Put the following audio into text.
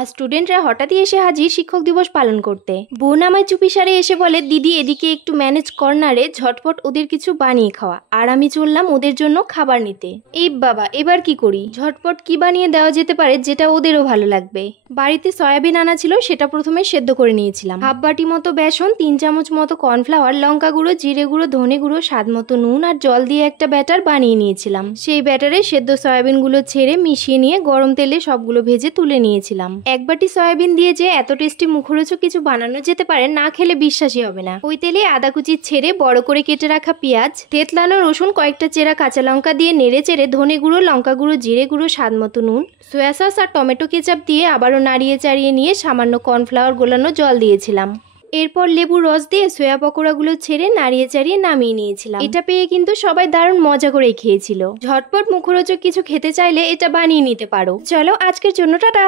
আর স্টুডেন্টরা হঠাৎই এসে হাজির শিক্ষক দিবস পালন করতে। বোন আমায় চুপিসারে এসে বলে, দিদি এদিকে একটু ম্যানেজ কর না রে, ঝটপট ওদের কিছু বানিয়ে খাওয়া। আর আমি চললাম ওদের জন্য খাবার নিতে। এই বাবা, এবার কি করি? ঝটপট কি বানিয়ে দেওয়া যেতে পারে যেটা ওদেরও ভালো লাগবে? বাড়িতে সয়াবিন আনা ছিল, সেটা প্রথমে সেদ্ধ করে নিয়েছিলাম। হাফ বাটি মতো বেসন, 3 চামচ মতো কর্নফ্লাওয়ার, লঙ্কা গুঁড়ো, জিরে গুঁড়ো, ধনে গুঁড়ো, স্বাদ মতো নুন আর জল দিয়ে একটা ব্যাটার বানিয়ে নিয়েছিলাম। সেই ব্যাটারে সেদ্ধ সয়াবিন গুলো ছেড়ে মিশিয়ে নিয়ে গরম তেলে সবগুলো ভেজে তুলে নিয়েছিলাম। এক বাটি সয়াবিন দিয়ে যে এত টেস্টি মুখরোচক কিছু বানানো যেতে পারে, না খেলে বিশ্বাসই হবে না। ওই তেলে আদা কুচি ছেড়ে বড় করে কেটে রাখা পেঁয়াজ, থেতলানো রসুন, কয়েকটা চেরা কাঁচা লঙ্কা দিয়ে নেড়ে চেড়ে ধনে গুঁড়ো, লঙ্কা গুঁড়ো, জিরে গুঁড়ো, স্বাদ মতো নুন, সয়া সস আর টমেটো কেচাপ দিয়ে আবারও নাড়িয়ে চাড়িয়ে নিয়ে সামান্য কর্নফ্লাওয়ার গোলানো জল দিয়েছিলাম। এরপর লেবুর রস দিয়ে সয়া পকোড়াগুলো ছেড়ে নাড়িয়ে চাড়িয়ে নামিয়ে নিয়েছিলাম। এটা পেয়ে কিন্তু সবাই দারুণ মজা করে খেয়েছিল। ঝটপট মুখরোচক কিছু খেতে চাইলে এটা বানিয়ে নিতে পারো। চলো আজকের জন্য টাটা।